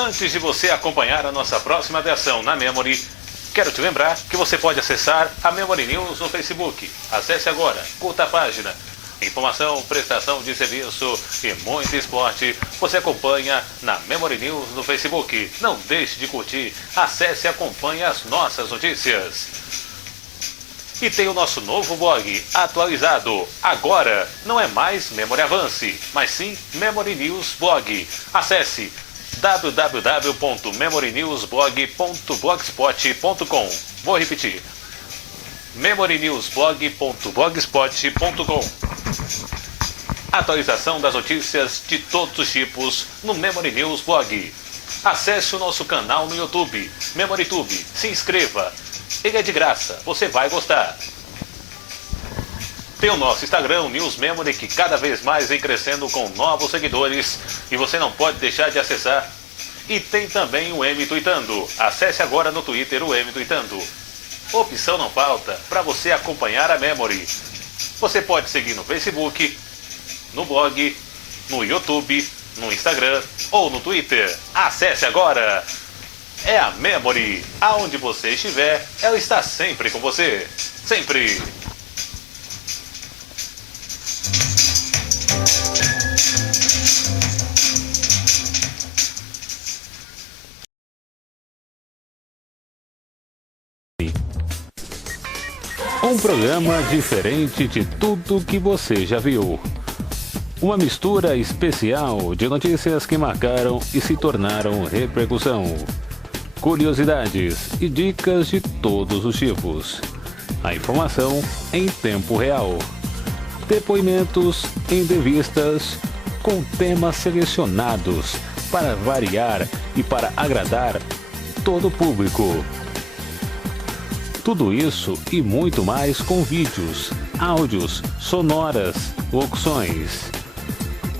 Antes de você acompanhar a nossa próxima atração na Memory, quero te lembrar que você pode acessar a Memory News no Facebook. Acesse agora, curta a página. Informação, prestação de serviço e muito esporte você acompanha na Memory News no Facebook. Não deixe de curtir, acesse e acompanhe as nossas notícias. E tem o nosso novo blog atualizado. Agora não é mais Memory Avance, mas sim Memory News Blog. Acesse www.memorynewsblog.blogspot.com. Vou repetir: memorynewsblog.blogspot.com. Atualização das notícias de todos os tipos no Memory News Blog. Acesse o nosso canal no YouTube, MemoryTube. Se inscreva. Ele é de graça, você vai gostar. Tem o nosso Instagram, News Memory, que cada vez mais vem crescendo com novos seguidores e você não pode deixar de acessar. E tem também o M Tweetando. Acesse agora no Twitter o M Tweetando. Opção não falta para você acompanhar a Memory. Você pode seguir no Facebook, no blog, no YouTube, no Instagram ou no Twitter. Acesse agora! É a Memory. Aonde você estiver, ela está sempre com você. Sempre! Um programa diferente de tudo que você já viu. Uma mistura especial de notícias que marcaram e se tornaram repercussão. Curiosidades e dicas de todos os tipos. A informação em tempo real. Depoimentos, entrevistas com temas selecionados para variar e para agradar todo o público. Tudo isso e muito mais com vídeos, áudios, sonoras, locuções.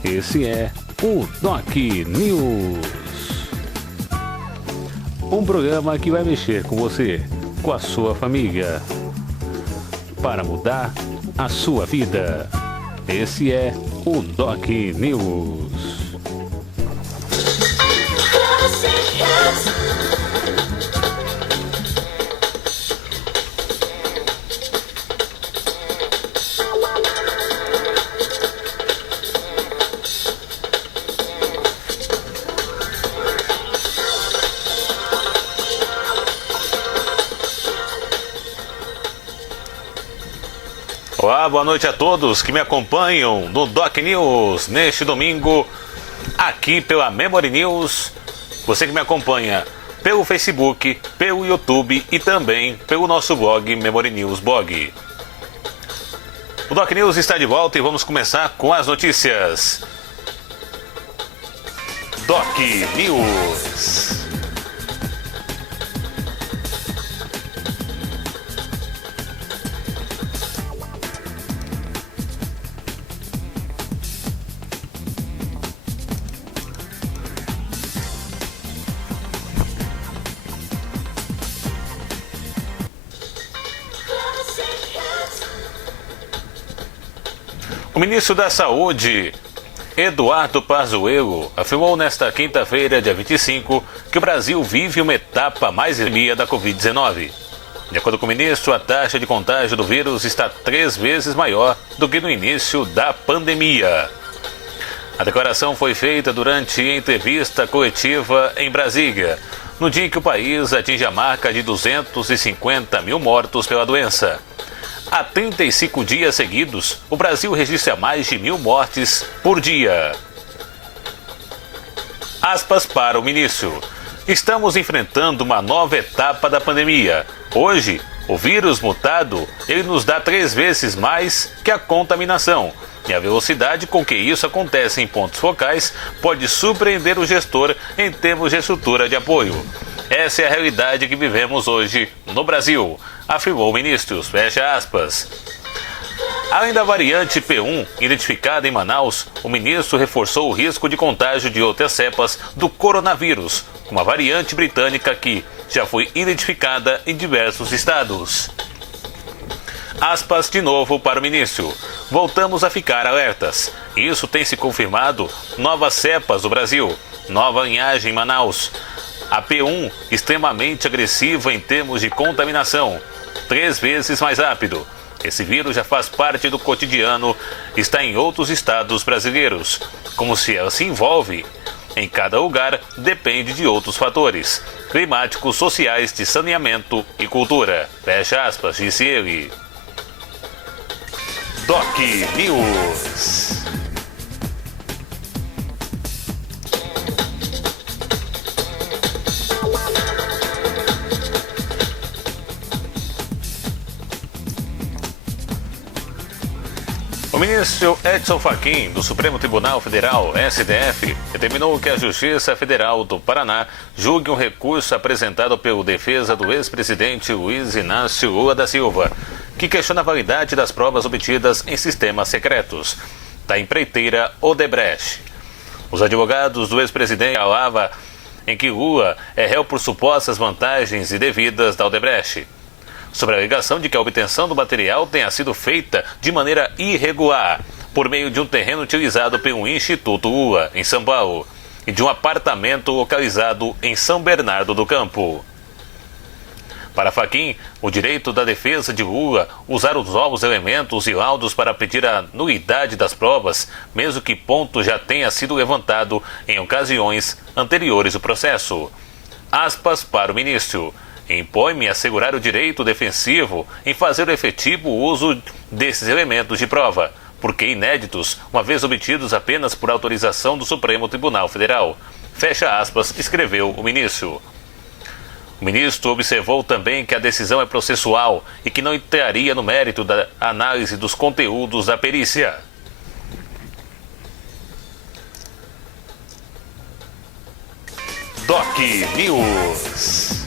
Esse é o Doc News. Um programa que vai mexer com você, com a sua família, para mudar a sua vida. Esse é o Doc News. Olá, boa noite a todos que me acompanham no Doc News neste domingo, aqui pela Memory News. Você que me acompanha pelo Facebook, pelo YouTube e também pelo nosso blog Memory News Blog. O Doc News está de volta e vamos começar com as notícias. Doc News. O ministro da Saúde, Eduardo Pazuello, afirmou nesta quinta-feira, dia 25, que o Brasil vive uma etapa mais endemia da Covid-19. De acordo com o ministro, a taxa de contágio do vírus está 3 vezes maior do que no início da pandemia. A declaração foi feita durante entrevista coletiva em Brasília, no dia em que o país atinge a marca de 250 mil mortos pela doença. Há 35 dias seguidos, o Brasil registra mais de 1.000 mortes por dia. Aspas para o ministro. Estamos enfrentando uma nova etapa da pandemia. Hoje, o vírus mutado, ele nos dá 3 vezes mais que a contaminação. E a velocidade com que isso acontece em pontos focais pode surpreender o gestor em termos de estrutura de apoio. Essa é a realidade que vivemos hoje no Brasil, afirmou o ministro, fecha aspas. Além da variante P1 identificada em Manaus, o ministro reforçou o risco de contágio de outras cepas do coronavírus, como a variante britânica que já foi identificada em diversos estados. Aspas de novo para o ministro. voltamos a ficar alertas. Isso tem se confirmado. Novas cepas do Brasil, nova linhagem em Manaus. A P1 extremamente agressiva em termos de contaminação, 3 vezes mais rápido. Esse vírus já faz parte do cotidiano, está em outros estados brasileiros. Como se ela se envolve em cada lugar, depende de outros fatores climáticos, sociais, de saneamento e cultura. Fecha aspas, disse ele. Doc News. O ministro Edson Fachin, do Supremo Tribunal Federal, STF, determinou que a Justiça Federal do Paraná julgue um recurso apresentado pelo defesa do ex-presidente Luiz Inácio Lula da Silva, que questiona a validade das provas obtidas em sistemas secretos da empreiteira Odebrecht. Os advogados do ex-presidente falavam em que Lula é réu por supostas vantagens indevidas da Odebrecht, sobre a alegação de que a obtenção do material tenha sido feita de maneira irregular, por meio de um terreno utilizado pelo Instituto Lula, em São Paulo, e de um apartamento localizado em São Bernardo do Campo. Para Fachin, o direito da defesa de Lula usar os novos elementos e laudos para pedir a nulidade das provas, mesmo que ponto já tenha sido levantado em ocasiões anteriores do processo. Aspas para o ministro. Impõe-me assegurar o direito defensivo em fazer o efetivo uso desses elementos de prova, porque inéditos, uma vez obtidos apenas por autorização do Supremo Tribunal Federal. Fecha aspas, escreveu o ministro. O ministro observou também que a decisão é processual e que não entraria no mérito da análise dos conteúdos da perícia. Doc News.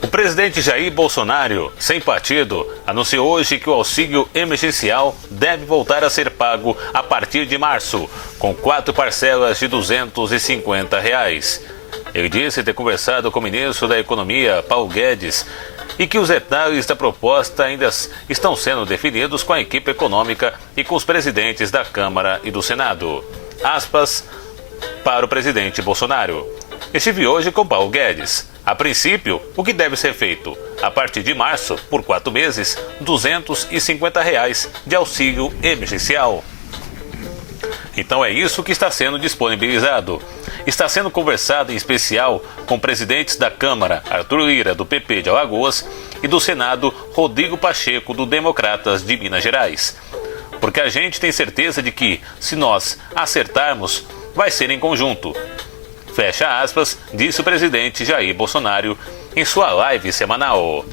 O presidente Jair Bolsonaro, sem partido, anunciou hoje que o auxílio emergencial deve voltar a ser pago a partir de março, com 4 parcelas de R$ 250. Ele disse ter conversado com o ministro da Economia, Paulo Guedes, e que os detalhes da proposta ainda estão sendo definidos com a equipe econômica e com os presidentes da Câmara e do Senado. Aspas para o presidente Bolsonaro. Estive hoje com Paulo Guedes. A princípio, o que deve ser feito? A partir de março, por 4 meses, R$ 250 de auxílio emergencial. Então é isso que está sendo disponibilizado. Está sendo conversado em especial com presidentes da Câmara, Arthur Lira, do PP de Alagoas, e do Senado, Rodrigo Pacheco, do Democratas de Minas Gerais. Porque a gente tem certeza de que, se nós acertarmos, vai ser em conjunto. Fecha aspas, disse o presidente Jair Bolsonaro em sua live semanal.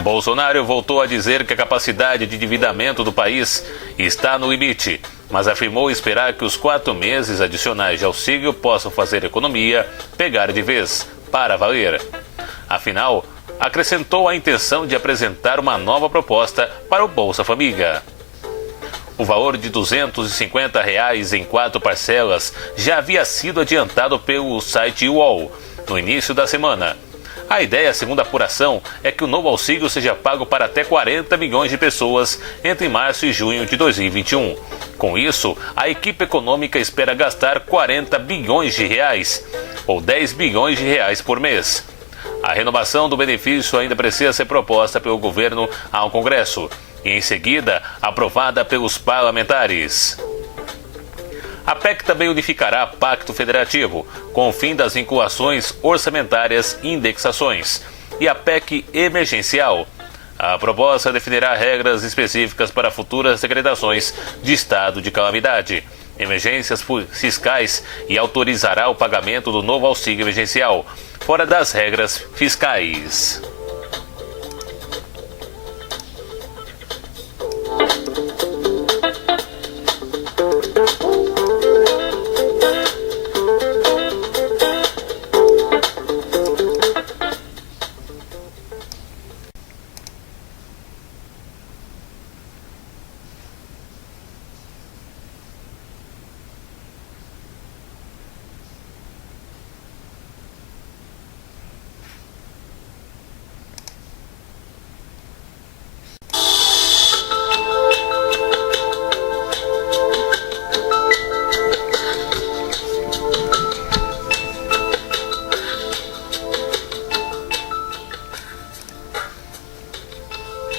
Bolsonaro voltou a dizer que a capacidade de endividamento do país está no limite, mas afirmou esperar que os 4 meses adicionais de auxílio possam fazer a economia pegar de vez, para valer. Afinal, acrescentou a intenção de apresentar uma nova proposta para o Bolsa Família. O valor de R$ 250 em 4 parcelas já havia sido adiantado pelo site UOL no início da semana. A ideia, segundo a apuração, é que o novo auxílio seja pago para até 40 milhões de pessoas entre março e junho de 2021. Com isso, a equipe econômica espera gastar 40 bilhões de reais, ou 10 bilhões de reais por mês. A renovação do benefício ainda precisa ser proposta pelo governo ao Congresso e, em seguida, aprovada pelos parlamentares. A PEC também unificará Pacto Federativo, com o fim das vinculações orçamentárias e indexações, e a PEC Emergencial. A proposta definirá regras específicas para futuras decretações de estado de calamidade, emergências fiscais e autorizará o pagamento do novo auxílio emergencial, fora das regras fiscais.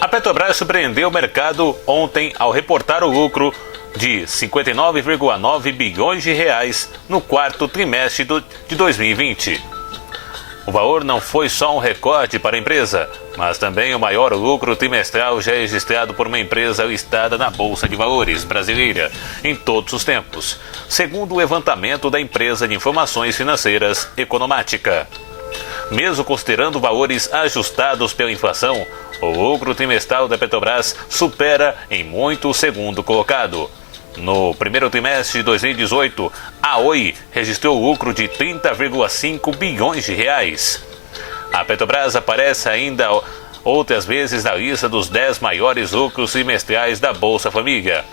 A Petrobras surpreendeu o mercado ontem ao reportar o lucro de 59,9 bilhões de reais no quarto trimestre de 2020. O valor não foi só um recorde para a empresa, mas também o maior lucro trimestral já registrado por uma empresa listada na Bolsa de Valores brasileira em todos os tempos, segundo o levantamento da empresa de informações financeiras Economática. Mesmo considerando valores ajustados pela inflação, o lucro trimestral da Petrobras supera em muito o segundo colocado. No primeiro trimestre de 2018, a Oi registrou lucro de 30,5 bilhões de reais. A Petrobras aparece ainda outras vezes na lista dos 10 maiores lucros trimestrais da Bolsa Família.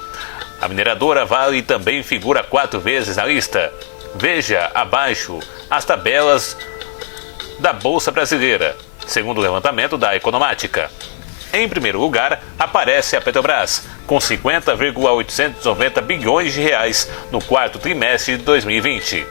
A mineradora Vale também figura 4 vezes na lista. Veja abaixo as tabelas da Bolsa Brasileira, segundo o levantamento da Economática. Em primeiro lugar, aparece a Petrobras, com 50,890 bilhões de reais no quarto trimestre de 2020.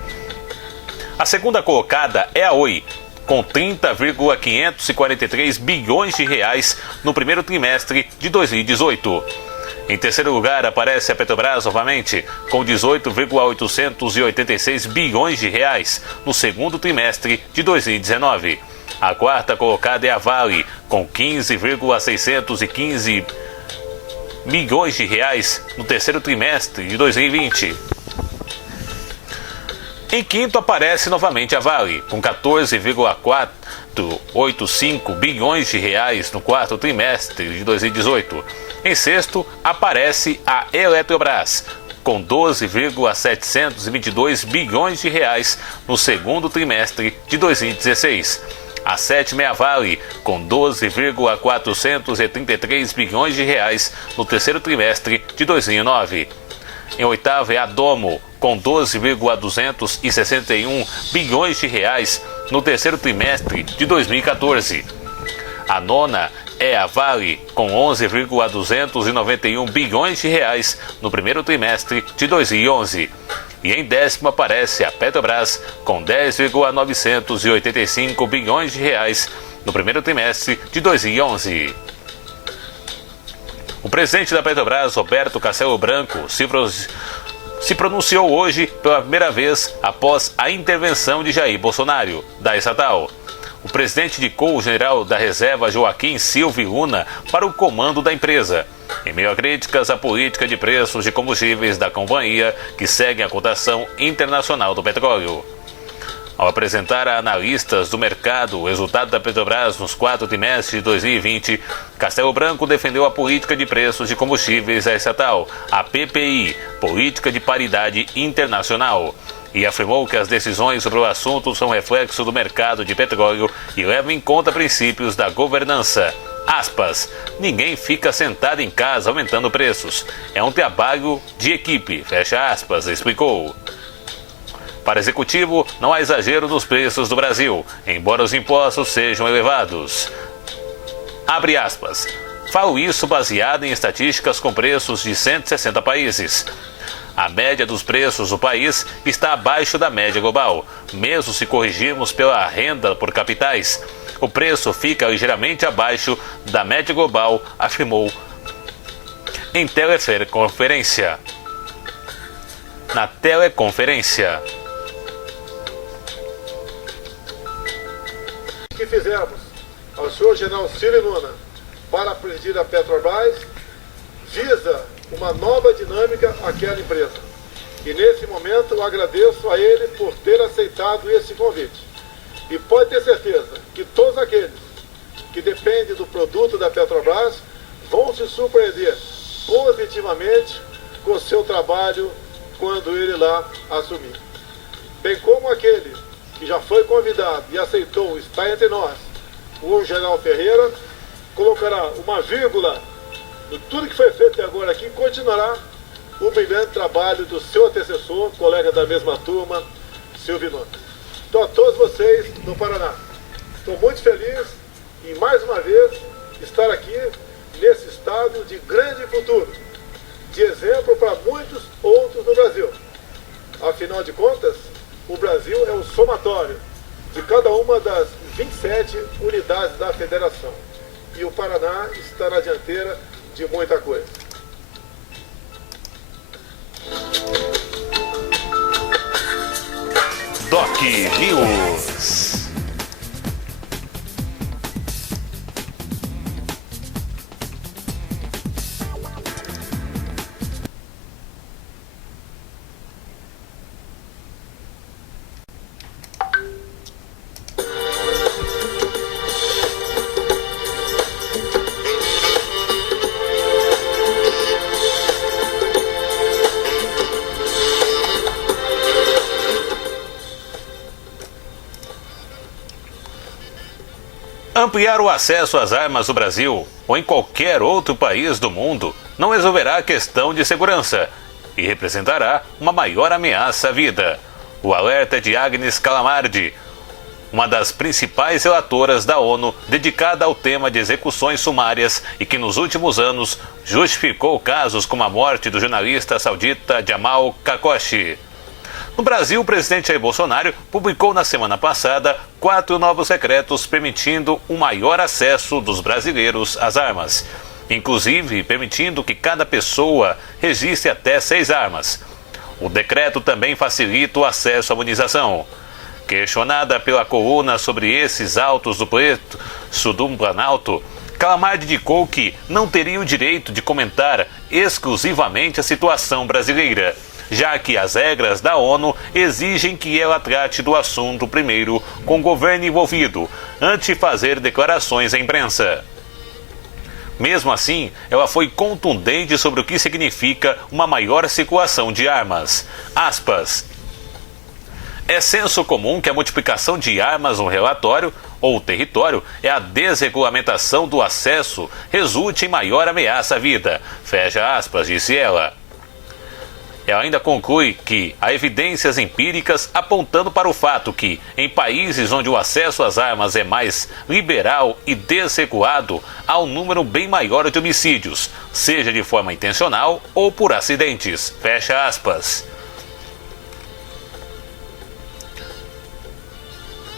A segunda colocada é a Oi, com 30,543 bilhões de reais no primeiro trimestre de 2018. Em terceiro lugar, aparece a Petrobras novamente, com 18,886 bilhões de reais no segundo trimestre de 2019. A quarta colocada é a Vale, com 15,615 milhões de reais no terceiro trimestre de 2020. Em quinto aparece novamente a Vale, com 14,485 bilhões de reais no quarto trimestre de 2018. Em sexto aparece a Eletrobras, com 12,722 bilhões de reais no segundo trimestre de 2016. A sétima é a Vale, com 12,433 bilhões de reais no terceiro trimestre de 2009. Em oitavo é a Domo, com 12,261 bilhões de reais no terceiro trimestre de 2014. A nona é a Vale, com 11,291 bilhões de reais no primeiro trimestre de 2011. E em décimo aparece a Petrobras, com 10,985 bilhões de reais no primeiro trimestre de 2011. O presidente da Petrobras, Roberto Castello Branco, se pronunciou hoje pela primeira vez após a intervenção de Jair Bolsonaro, da estatal. O presidente indicou o general da reserva Joaquim Silva Luna para o comando da empresa, em meio a críticas à política de preços de combustíveis da companhia que segue a cotação internacional do petróleo. Ao apresentar a analistas do mercado o resultado da Petrobras nos 4 trimestres de 2020, Castello Branco defendeu a política de preços de combustíveis da estatal, a PPI, Política de Paridade Internacional, e afirmou que as decisões sobre o assunto são reflexo do mercado de petróleo e levam em conta princípios da governança. Aspas, ninguém fica sentado em casa aumentando preços. É um trabalho de equipe, fecha aspas, explicou. Para o executivo, não há exagero nos preços do Brasil, embora os impostos sejam elevados. Abre aspas. Falo isso baseado em estatísticas com preços de 160 países. A média dos preços do país está abaixo da média global, mesmo se corrigirmos pela renda por capitais. O preço fica ligeiramente abaixo da média global, afirmou em teleconferência. Na teleconferência. O que fizemos ao senhor general Ciro Luna para presidir a Petrobras visa uma nova dinâmica àquela empresa. E nesse momento eu agradeço a ele por ter aceitado esse convite. E pode ter certeza que todos aqueles que dependem do produto da Petrobras vão se surpreender positivamente com o seu trabalho quando ele lá assumir. Bem como aquele que já foi convidado e aceitou estar entre nós, o General Ferreira, colocará uma vírgula em tudo que foi feito até agora aqui e continuará o brilhante trabalho do seu antecessor, colega da mesma turma, Silvio Nunes. Então, a todos vocês do Paraná, estou muito feliz em mais uma vez estar aqui nesse estado de grande futuro, de exemplo para muitos outros no Brasil. Afinal de contas, o Brasil é o somatório de cada uma das 27 unidades da federação. E o Paraná está na dianteira de muita coisa. Doc News. Ampliar o acesso às armas no Brasil ou em qualquer outro país do mundo não resolverá a questão de segurança e representará uma maior ameaça à vida. O alerta é de Agnes Calamardi, uma das principais relatoras da ONU dedicada ao tema de execuções sumárias e que nos últimos anos justificou casos como a morte do jornalista saudita Jamal Khashoggi. No Brasil, o presidente Jair Bolsonaro publicou na semana passada 4 novos decretos permitindo um maior acesso dos brasileiros às armas, inclusive permitindo que cada pessoa registre até 6 armas. O decreto também facilita o acesso à imunização. Questionada pela coluna sobre esses autos do preço do Planalto, Calamardi indicou que não teria o direito de comentar exclusivamente a situação brasileira, já que as regras da ONU exigem que ela trate do assunto primeiro com o governo envolvido, antes de fazer declarações à imprensa. Mesmo assim, ela foi contundente sobre o que significa uma maior circulação de armas. Aspas. É senso comum que a multiplicação de armas no relatório ou território é a desregulamentação do acesso resulte em maior ameaça à vida. Fecha aspas, disse ela. Ela ainda conclui que há evidências empíricas apontando para o fato que, em países onde o acesso às armas é mais liberal e desregulado, há um número bem maior de homicídios, seja de forma intencional ou por acidentes. Fecha aspas.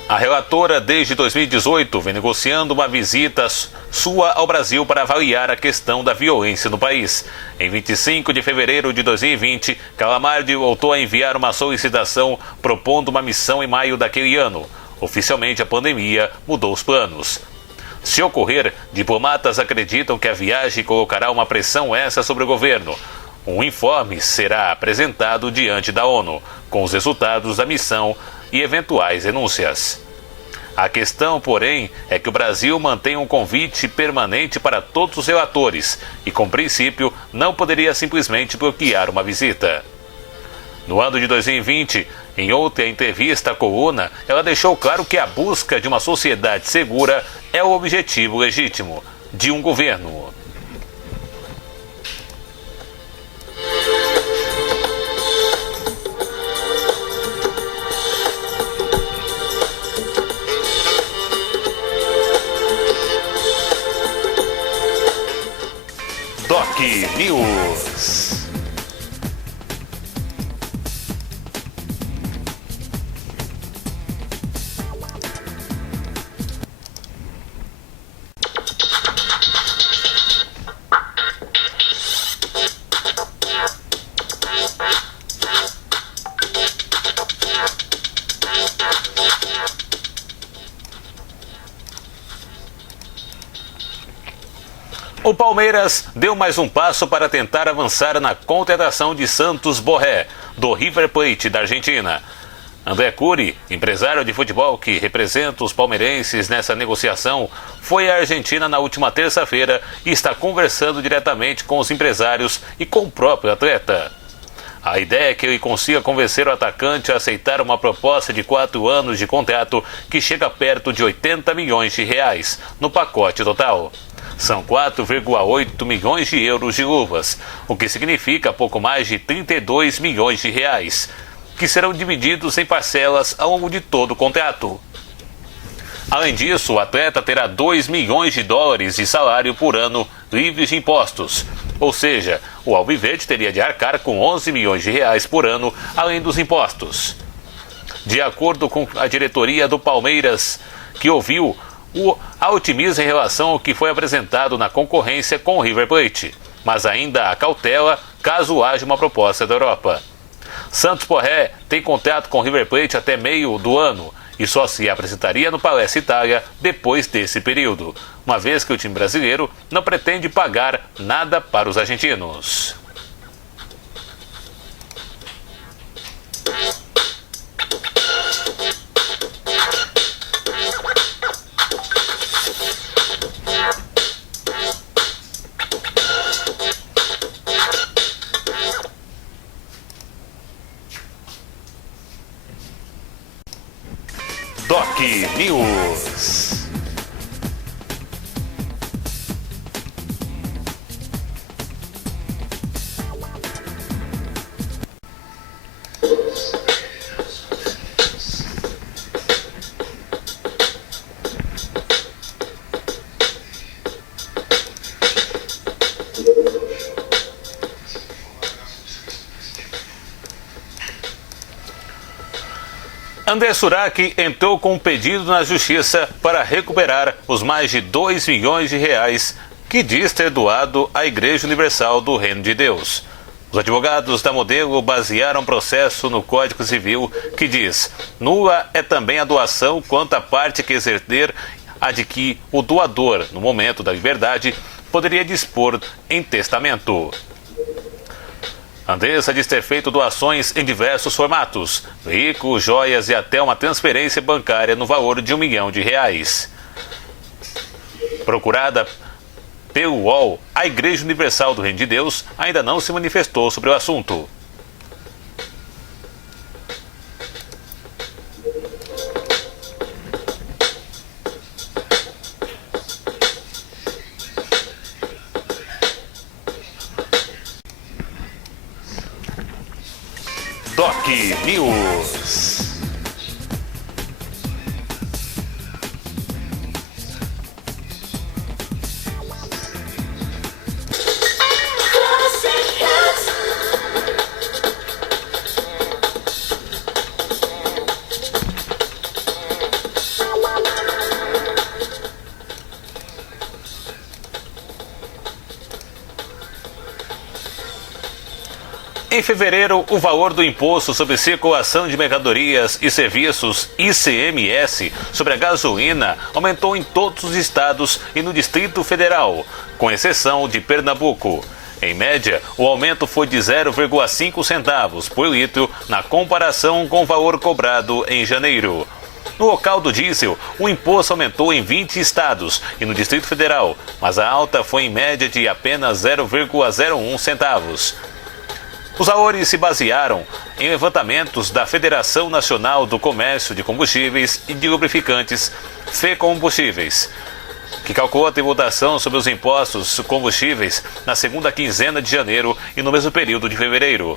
A relatora, desde 2018, vem negociando uma visita sua ao Brasil para avaliar a questão da violência no país. Em 25 de fevereiro de 2020, Calamardi voltou a enviar uma solicitação propondo uma missão em maio daquele ano. Oficialmente, a pandemia mudou os planos. Se ocorrer, diplomatas acreditam que a viagem colocará uma pressão extra sobre o governo. Um informe será apresentado diante da ONU, com os resultados da missão e eventuais renúncias. A questão, porém, é que o Brasil mantém um convite permanente para todos os relatores e, com princípio, não poderia simplesmente bloquear uma visita. No ano de 2020, em outra entrevista à coluna, ela deixou claro que a busca de uma sociedade segura é o objetivo legítimo de um governo. Doc News. O Palmeiras deu mais um passo para tentar avançar na contratação de Santos Borré. do River Plate da Argentina. André Curi, empresário de futebol que representa os palmeirenses nessa negociação, foi à Argentina na última terça-feira e está conversando diretamente com os empresários e com o próprio atleta. A ideia é que ele consiga convencer o atacante a aceitar uma proposta de 4 anos de contrato que chega perto de 80 milhões de reais no pacote total. São 4,8 milhões de euros de luvas, o que significa pouco mais de 32 milhões de reais, que serão divididos em parcelas ao longo de todo o contrato. Além disso, o atleta terá 2 milhões de dólares de salário por ano livres de impostos, ou seja, o alviverde teria de arcar com 11 milhões de reais por ano, além dos impostos. De acordo com a diretoria do Palmeiras, que ouviu há otimismo em relação ao que foi apresentado na concorrência com o River Plate, mas ainda há cautela caso haja uma proposta da Europa. Santos Borré tem contrato com o River Plate até meio do ano e só se apresentaria no Palestra Itália depois desse período, uma vez que o time brasileiro não pretende pagar nada para os argentinos. Doc News. André Surak entrou com um pedido na justiça para recuperar os mais de 2 milhões de reais que diz ter doado à Igreja Universal do Reino de Deus. Os advogados da modelo basearam processo no Código Civil que diz: nula é também a doação quanto à parte que exercer a de que o doador, no momento da liberdade, poderia dispor em testamento. Andressa diz ter feito doações em diversos formatos, veículos, joias e até uma transferência bancária no valor de R$1 milhão. Procurada pelo UOL, a Igreja Universal do Reino de Deus ainda não se manifestou sobre o assunto. Doc News. Em fevereiro, o valor do Imposto sobre Circulação de Mercadorias e Serviços, ICMS, sobre a gasolina aumentou em todos os estados e no Distrito Federal, com exceção de Pernambuco. Em média, o aumento foi de 0,5 centavos por litro na comparação com o valor cobrado em janeiro. No local do diesel, o imposto aumentou em 20 estados e no Distrito Federal, mas a alta foi em média de apenas 0,01 centavos. Os valores se basearam em levantamentos da Federação Nacional do Comércio de Combustíveis e de Lubrificantes, FECombustíveis, que calculou a tributação sobre os impostos combustíveis na segunda quinzena de janeiro e no mesmo período de fevereiro.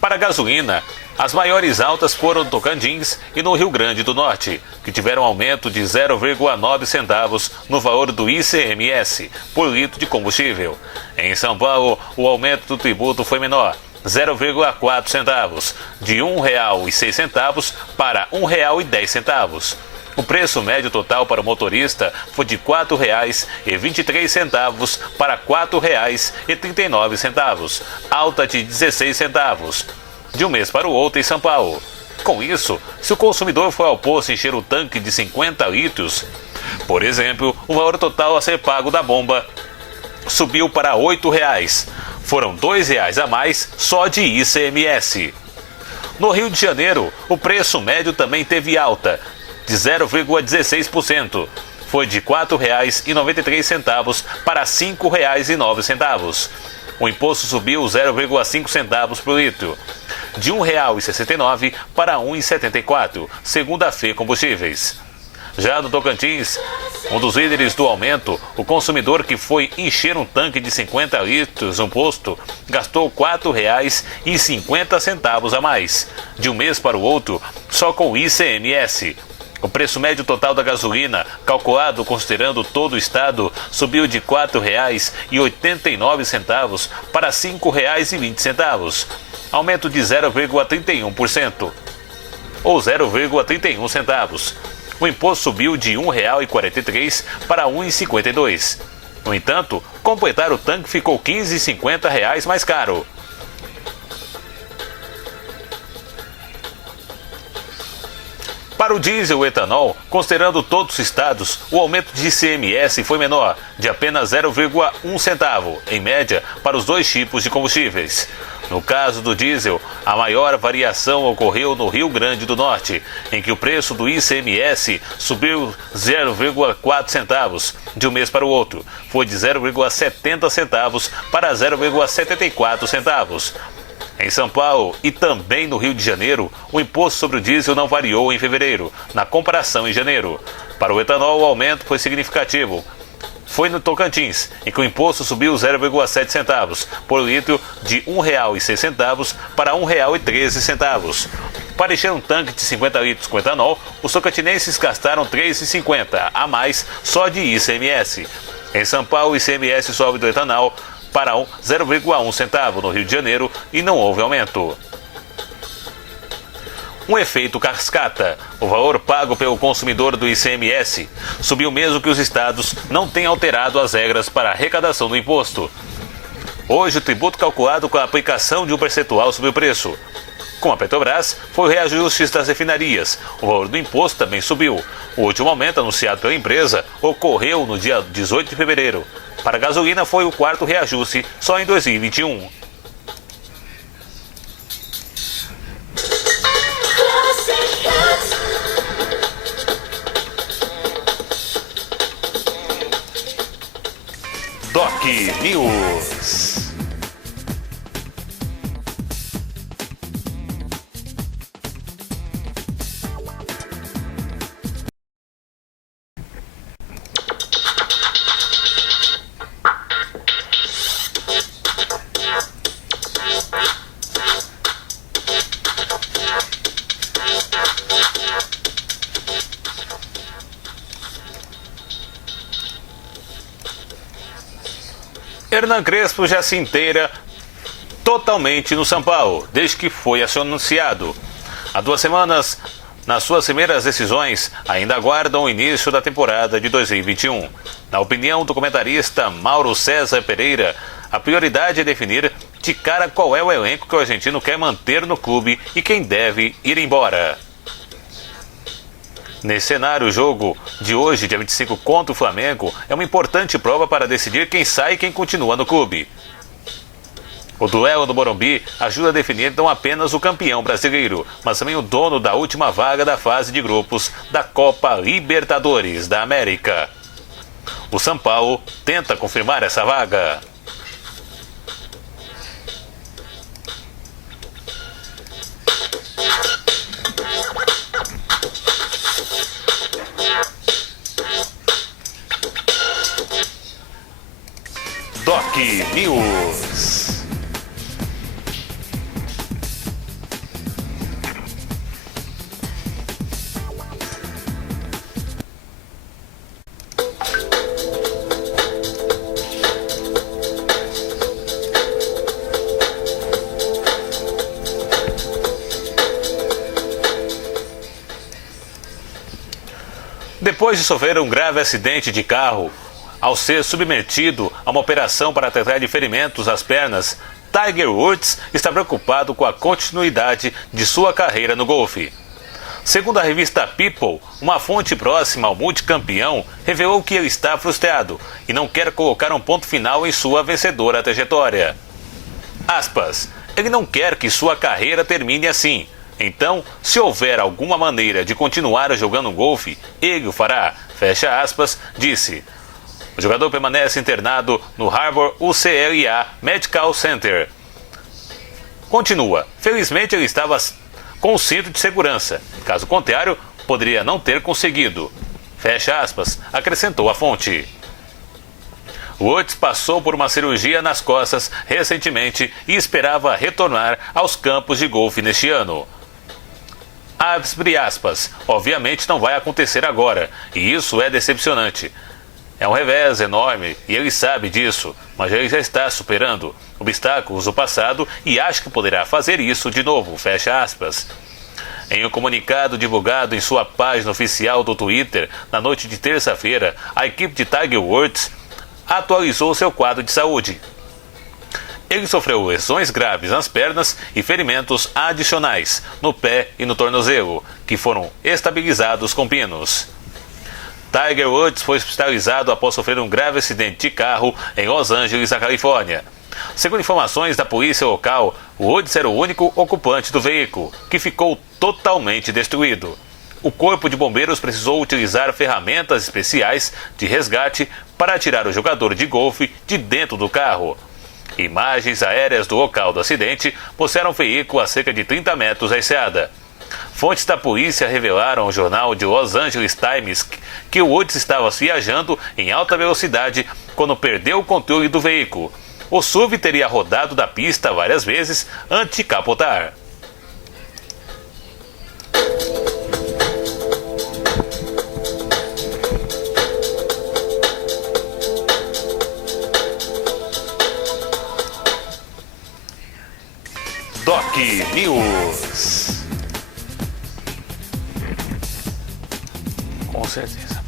Para a gasolina, as maiores altas foram no Tocantins e no Rio Grande do Norte, que tiveram aumento de 0,9 centavos no valor do ICMS por litro de combustível. Em São Paulo, o aumento do tributo foi menor, 0,4 centavos, de R$ 1,06 para R$ 1,10. O preço médio total para o motorista foi de R$ 4,23 para R$ 4,39, alta de 16 centavos, de um mês para o outro em São Paulo. Com isso, se o consumidor for ao posto encher o tanque de 50 litros, por exemplo, o valor total a ser pago da bomba subiu para R$ 8, Foram R$ 2,00 a mais só de ICMS. No Rio de Janeiro, o preço médio também teve alta, de 0,16%. Foi de R$ 4,93 para R$ 5,09. O imposto subiu 0,5 centavos por litro, de R$ 1,69 para R$ 1,74, segundo a Fê Combustíveis. Já no Tocantins, um dos líderes do aumento, o consumidor que foi encher um tanque de 50 litros no posto gastou R$ 4,50 a mais, de um mês para o outro, só com o ICMS. O preço médio total da gasolina, calculado considerando todo o estado, subiu de R$ 4,89 para R$ 5,20, aumento de 0,31%, ou 0,31 centavos. O imposto subiu de R$ 1,43 para R$ 1,52. No entanto, completar o tanque ficou R$ 15,50 mais caro. Para o diesel e etanol, considerando todos os estados, o aumento de ICMS foi menor, de apenas 0,1 centavo, em média, para os dois tipos de combustíveis. No caso do diesel, a maior variação ocorreu no Rio Grande do Norte, em que o preço do ICMS subiu 0,4 centavos de um mês para o outro. Foi de 0,70 centavos para 0,74 centavos. Em São Paulo e também no Rio de Janeiro, o imposto sobre o diesel não variou em fevereiro, na comparação em janeiro. Para o etanol, o aumento foi significativo. Foi no Tocantins, em que o imposto subiu 0,7 centavos por litro, de R$ 1,06 para R$ 1,13. Para encher um tanque de 50 litros com etanol, os tocantinenses gastaram R$ 3,50 a mais só de ICMS. Em São Paulo, o ICMS sobe do etanol para 0,1 centavo no Rio de Janeiro e não houve aumento. Um efeito cascata. O valor pago pelo consumidor do ICMS subiu mesmo que os estados não tenham alterado as regras para a arrecadação do imposto. Hoje, o tributo calculado com a aplicação de um percentual sobre o preço. Com a Petrobras, foi o reajuste das refinarias. O valor do imposto também subiu. O último aumento anunciado pela empresa ocorreu no dia 18 de fevereiro. Para a gasolina, foi o quarto reajuste só em 2021. Doc News. Hernan Crespo já se inteira totalmente no São Paulo, desde que foi anunciado. Há 2 semanas, nas suas primeiras decisões, ainda aguardam o início da temporada de 2021. Na opinião do comentarista Mauro César Pereira, a prioridade é definir de cara qual é o elenco que o argentino quer manter no clube e quem deve ir embora. Nesse cenário, o jogo de hoje, dia 25, contra o Flamengo, é uma importante prova para decidir quem sai e quem continua no clube. O duelo do Morumbi ajuda a definir não apenas o campeão brasileiro, mas também o dono da última vaga da fase de grupos da Copa Libertadores da América. O São Paulo tenta confirmar essa vaga. Doc News. Depois de sofrer um grave acidente de carro, ao ser submetido a uma operação para tratar de ferimentos às pernas, Tiger Woods está preocupado com a continuidade de sua carreira no golfe. Segundo a revista People, uma fonte próxima ao multicampeão revelou que ele está frustrado e não quer colocar um ponto final em sua vencedora trajetória. Aspas. Ele não quer que sua carreira termine assim. Então, se houver alguma maneira de continuar jogando golfe, ele o fará. Fecha aspas, disse. O jogador permanece internado no Harbor UCLA Medical Center. Continua. Felizmente ele estava com o cinto de segurança. Caso contrário, poderia não ter conseguido. Fecha aspas, acrescentou a fonte. Woods passou por uma cirurgia nas costas recentemente e esperava retornar aos campos de golfe neste ano. Abre aspas, obviamente não vai acontecer agora, e isso é decepcionante. É um revés enorme e ele sabe disso, mas ele já está superando obstáculos do passado e acha que poderá fazer isso de novo, fecha aspas. Em um comunicado divulgado em sua página oficial do Twitter na noite de terça-feira, a equipe de Tiger Woods atualizou seu quadro de saúde. Ele sofreu lesões graves nas pernas e ferimentos adicionais no pé e no tornozelo, que foram estabilizados com pinos. Tiger Woods foi hospitalizado após sofrer um grave acidente de carro em Los Angeles, na Califórnia. Segundo informações da polícia local, Woods era o único ocupante do veículo, que ficou totalmente destruído. O corpo de bombeiros precisou utilizar ferramentas especiais de resgate para tirar o jogador de golfe de dentro do carro. Imagens aéreas do local do acidente mostraram o veículo a cerca de 30 metros da estrada. Fontes da polícia revelaram ao jornal de Los Angeles Times que Woods estava viajando em alta velocidade quando perdeu o controle do veículo. O SUV teria rodado da pista várias vezes antes de capotar. Doc News. Com certeza.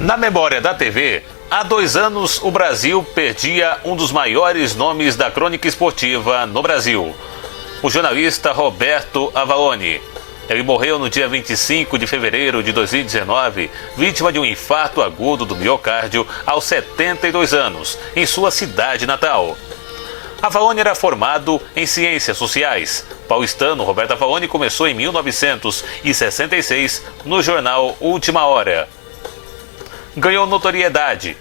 Na memória da TV, há 2 anos o Brasil perdia um dos maiores nomes da crônica esportiva no Brasil, o jornalista Roberto Avallone. Ele morreu no dia 25 de fevereiro de 2019, vítima de um infarto agudo do miocárdio aos 72 anos, em sua cidade natal. Avallone era formado em Ciências Sociais. Paulistano, Roberto Avallone começou em 1966 no jornal Última Hora. Ganhou notoriedade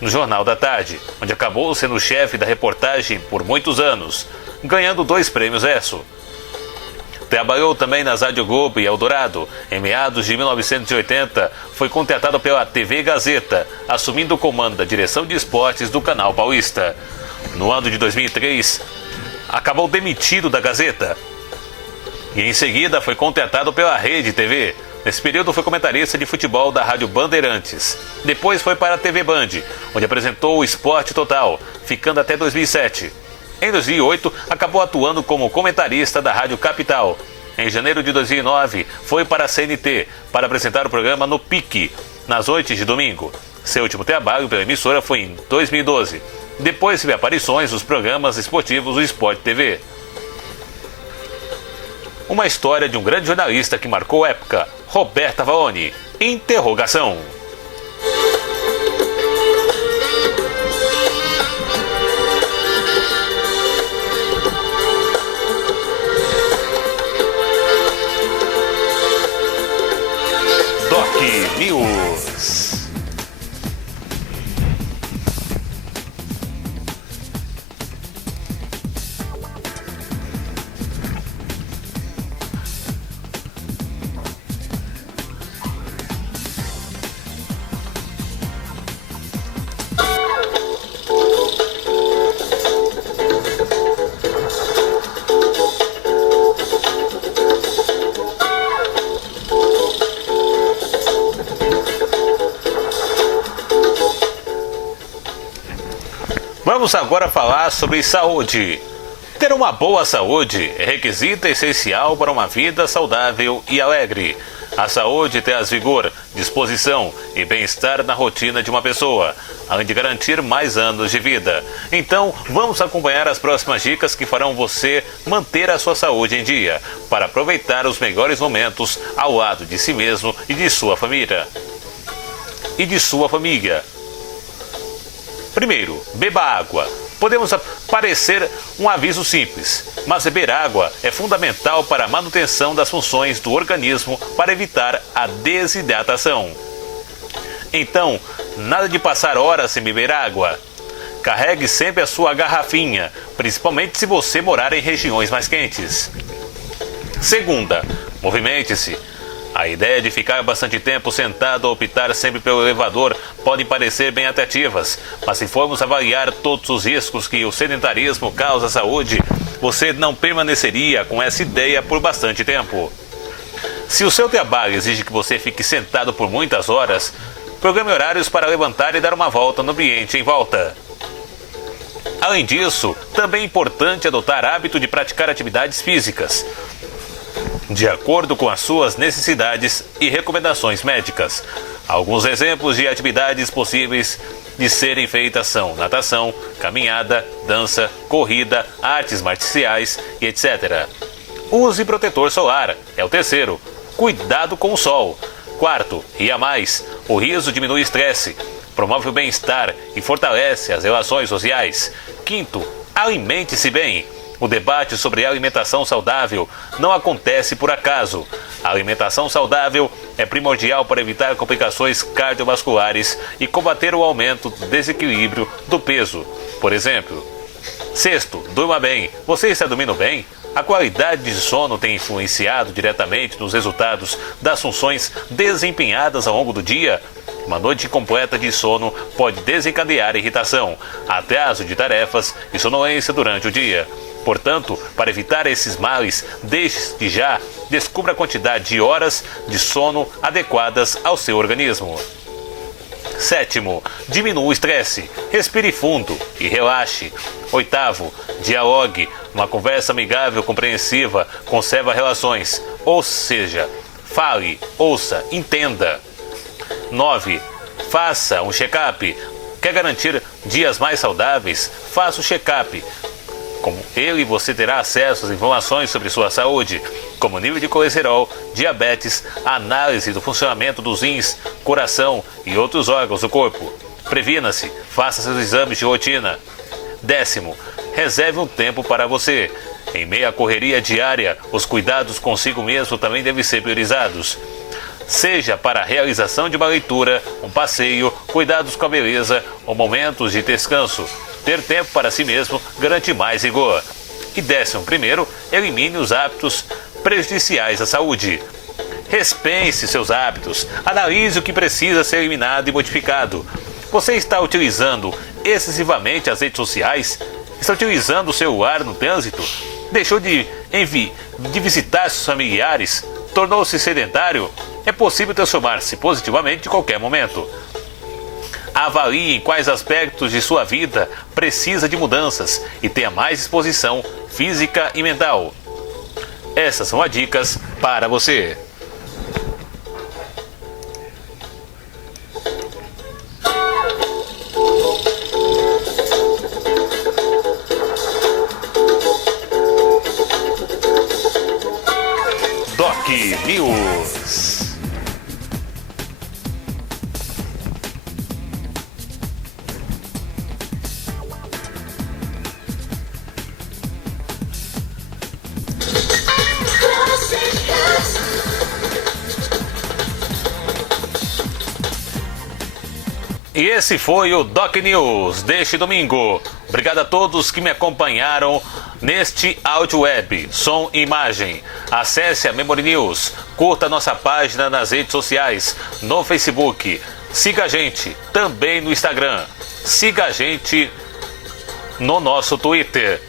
no Jornal da Tarde, onde acabou sendo chefe da reportagem por muitos anos, ganhando 2 prêmios ESSO. Trabalhou também nas Rádio Globo e Eldorado. Em meados de 1980, foi contratado pela TV Gazeta, assumindo o comando da direção de esportes do Canal Paulista. No ano de 2003, acabou demitido da Gazeta e em seguida foi contratado pela Rede TV. Nesse período foi comentarista de futebol da Rádio Bandeirantes. Depois foi para a TV Band, onde apresentou o Esporte Total, ficando até 2007. Em 2008, acabou atuando como comentarista da Rádio Capital. Em janeiro de 2009, foi para a CNT, para apresentar o programa No Pique, nas noites de domingo. Seu último trabalho pela emissora foi em 2012. Depois teve aparições nos programas esportivos do Sport TV. Uma história de um grande jornalista que marcou época, Roberto Avallone. Interrogação. Doc News. Vamos agora falar sobre saúde. Ter uma boa saúde é requisito essencial para uma vida saudável e alegre. A saúde traz vigor, disposição e bem-estar na rotina de uma pessoa, além de garantir mais anos de vida. Então, vamos acompanhar as próximas dicas que farão você manter a sua saúde em dia, para aproveitar os melhores momentos ao lado de si mesmo e de sua família. Primeiro, beba água. Podemos parecer um aviso simples, mas beber água é fundamental para a manutenção das funções do organismo para evitar a desidratação. Então, nada de passar horas sem beber água. Carregue sempre a sua garrafinha, principalmente se você morar em regiões mais quentes. Segunda, movimente-se. A ideia de ficar bastante tempo sentado ou optar sempre pelo elevador podem parecer bem atrativas, mas se formos avaliar todos os riscos que o sedentarismo causa à saúde, você não permaneceria com essa ideia por bastante tempo. Se o seu trabalho exige que você fique sentado por muitas horas, programe horários para levantar e dar uma volta no ambiente em volta. Além disso, também é importante adotar hábito de praticar atividades físicas, de acordo com as suas necessidades e recomendações médicas. Alguns exemplos de atividades possíveis de serem feitas são natação, caminhada, dança, corrida, artes marciais e etc. Use protetor solar, é o terceiro. Cuidado com o sol. Quarto, ria mais. O riso diminui o estresse, promove o bem-estar e fortalece as relações sociais. Quinto, alimente-se bem. O debate sobre alimentação saudável não acontece por acaso. A alimentação saudável é primordial para evitar complicações cardiovasculares e combater o aumento do desequilíbrio do peso, por exemplo. Sexto, durma bem. Você está dormindo bem? A qualidade de sono tem influenciado diretamente nos resultados das funções desempenhadas ao longo do dia. Uma noite incompleta de sono pode desencadear irritação, atraso de tarefas e sonolência durante o dia. Portanto, para evitar esses males, desde já descubra a quantidade de horas de sono adequadas ao seu organismo. Sétimo, diminua o estresse. Respire fundo e relaxe. Oitavo, dialogue. Uma conversa amigável, compreensiva, conserva relações. Ou seja, fale, ouça, entenda. 9. Faça um check-up. Quer garantir dias mais saudáveis? Faça o check-up. Com ele, você terá acesso às informações sobre sua saúde, como nível de colesterol, diabetes, análise do funcionamento dos rins, coração e outros órgãos do corpo. Previna-se, faça seus exames de rotina. 10º, reserve um tempo para você. Em meio à correria diária, os cuidados consigo mesmo também devem ser priorizados. Seja para a realização de uma leitura, um passeio, cuidados com a beleza ou momentos de descanso. Ter tempo para si mesmo garante mais rigor. E 11º, elimine os hábitos prejudiciais à saúde. Repense seus hábitos. Analise o que precisa ser eliminado e modificado. Você está utilizando excessivamente as redes sociais? Está utilizando o celular no trânsito? Deixou de visitar seus familiares? Tornou-se sedentário? É possível transformar-se positivamente em qualquer momento. Avalie em quais aspectos de sua vida precisa de mudanças e tenha mais disposição física e mental. Essas são as dicas para você. Doc News. E esse foi o Doc News deste domingo. Obrigado a todos que me acompanharam neste áudio web, som e imagem. Acesse a Memory News, curta nossa página nas redes sociais, no Facebook. Siga a gente também no Instagram. Siga a gente no nosso Twitter.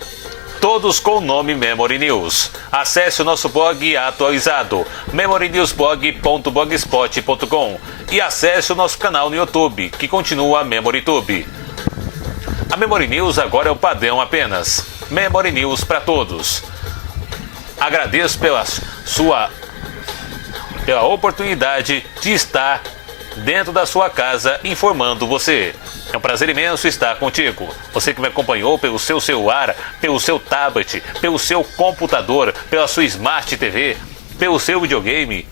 Todos com o nome Memory News. Acesse o nosso blog atualizado, memorynewsblog.blogspot.com, e acesse o nosso canal no YouTube, que continua MemoryTube. A Memory News agora é o padrão apenas. Memory News para todos. Agradeço pela oportunidade de estar dentro da sua casa informando você. É um prazer imenso estar contigo. Você que me acompanhou pelo seu celular, pelo seu tablet, pelo seu computador, pela sua Smart TV, pelo seu videogame,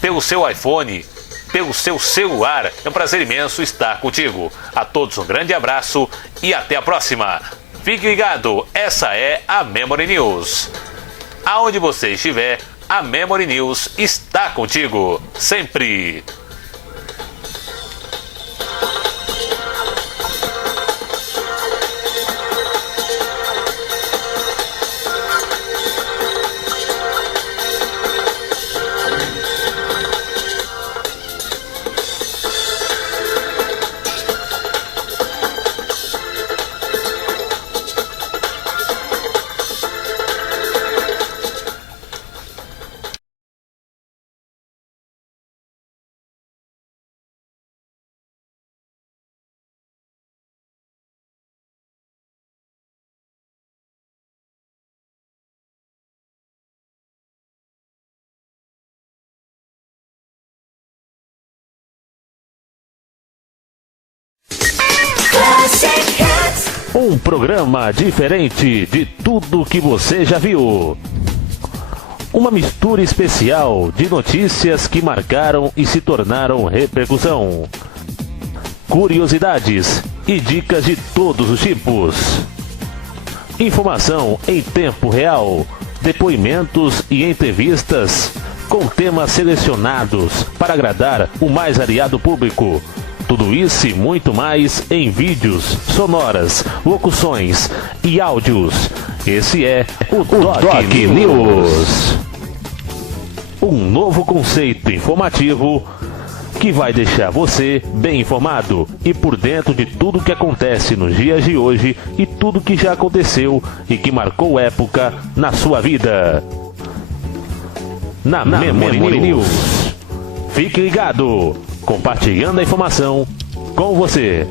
pelo seu iPhone, pelo seu celular. É um prazer imenso estar contigo. A todos um grande abraço e até a próxima. Fique ligado, essa é a Memory News. Aonde você estiver, a Memory News está contigo, sempre. Um programa diferente de tudo que você já viu. Uma mistura especial de notícias que marcaram e se tornaram repercussão. Curiosidades e dicas de todos os tipos. Informação em tempo real, depoimentos e entrevistas com temas selecionados para agradar o mais variado público. Tudo isso e muito mais em vídeos, sonoras, locuções e áudios. Esse é o Doc News. Um novo conceito informativo que vai deixar você bem informado e por dentro de tudo que acontece nos dias de hoje e tudo que já aconteceu e que marcou época na sua vida. Na Memory News. Fique ligado, compartilhando a informação com você.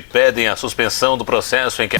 pedem a suspensão do processo em que